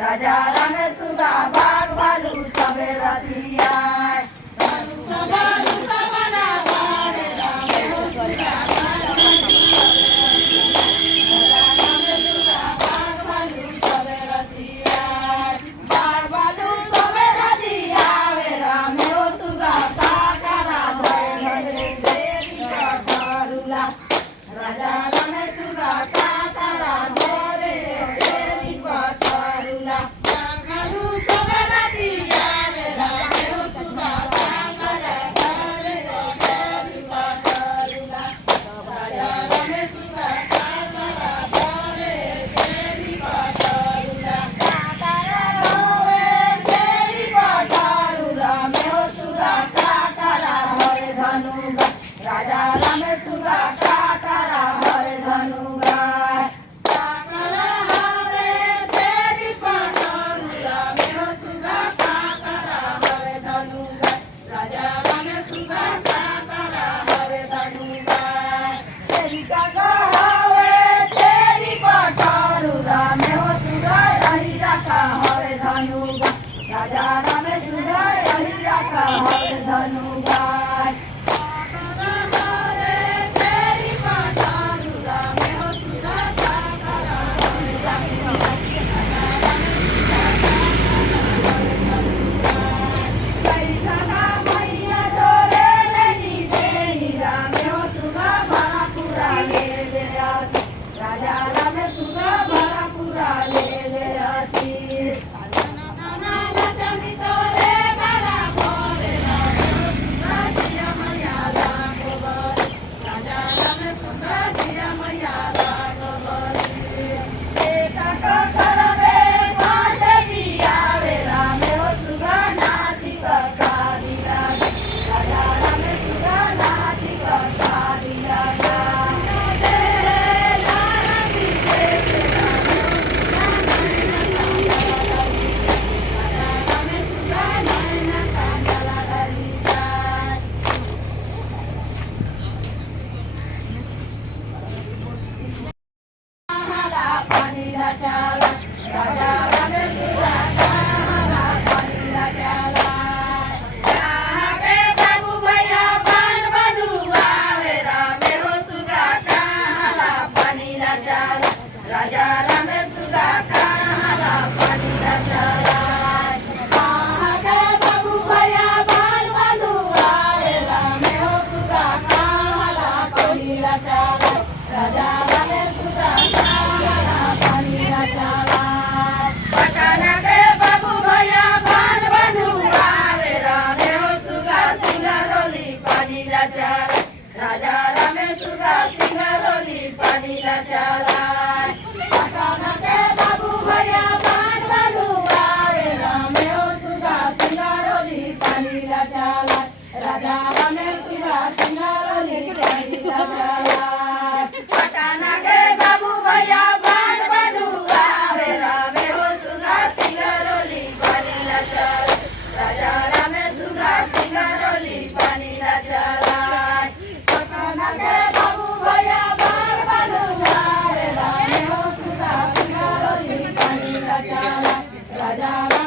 राजा रामे सुगा बाघ भालू सबे रतिया राजा राम सुगा काकरा हरे धनु गाय काकरा हरे शेरी पटरुला में हो सुगा काकरा हरे धनु गाय राजा राम सुगा काकरा हरे धनु गाय शेरी काका हवे शेरी पटरुला में हो सुगा रही रखा हरे धनु गाय राजा राम सुगा रही रखा हरे धनु गाय राजा राम सुगा काला पानी चला के बाबू भैया बाल बंधु आए राम हो सुगा काला पानी चला राजा राम सुगा काला पानी चला पटन के बाबू भैया बाल बंधु आए राम हो सुगा सिंगरौली पानी चला राजा राम सुगा सिंगरौली पानी चला राजा राम सुगा सिंगरौली पानी चला पटना के बाबू भैया बाल बंधु आवे राम हो सुगा सिंगरौली पानी चला राजा राम सुगा सिंगरौली पानी चला पटना के बाबू भैया बाल बंधु आवे राम हो सुगा सिंगरौली पानी चला राजा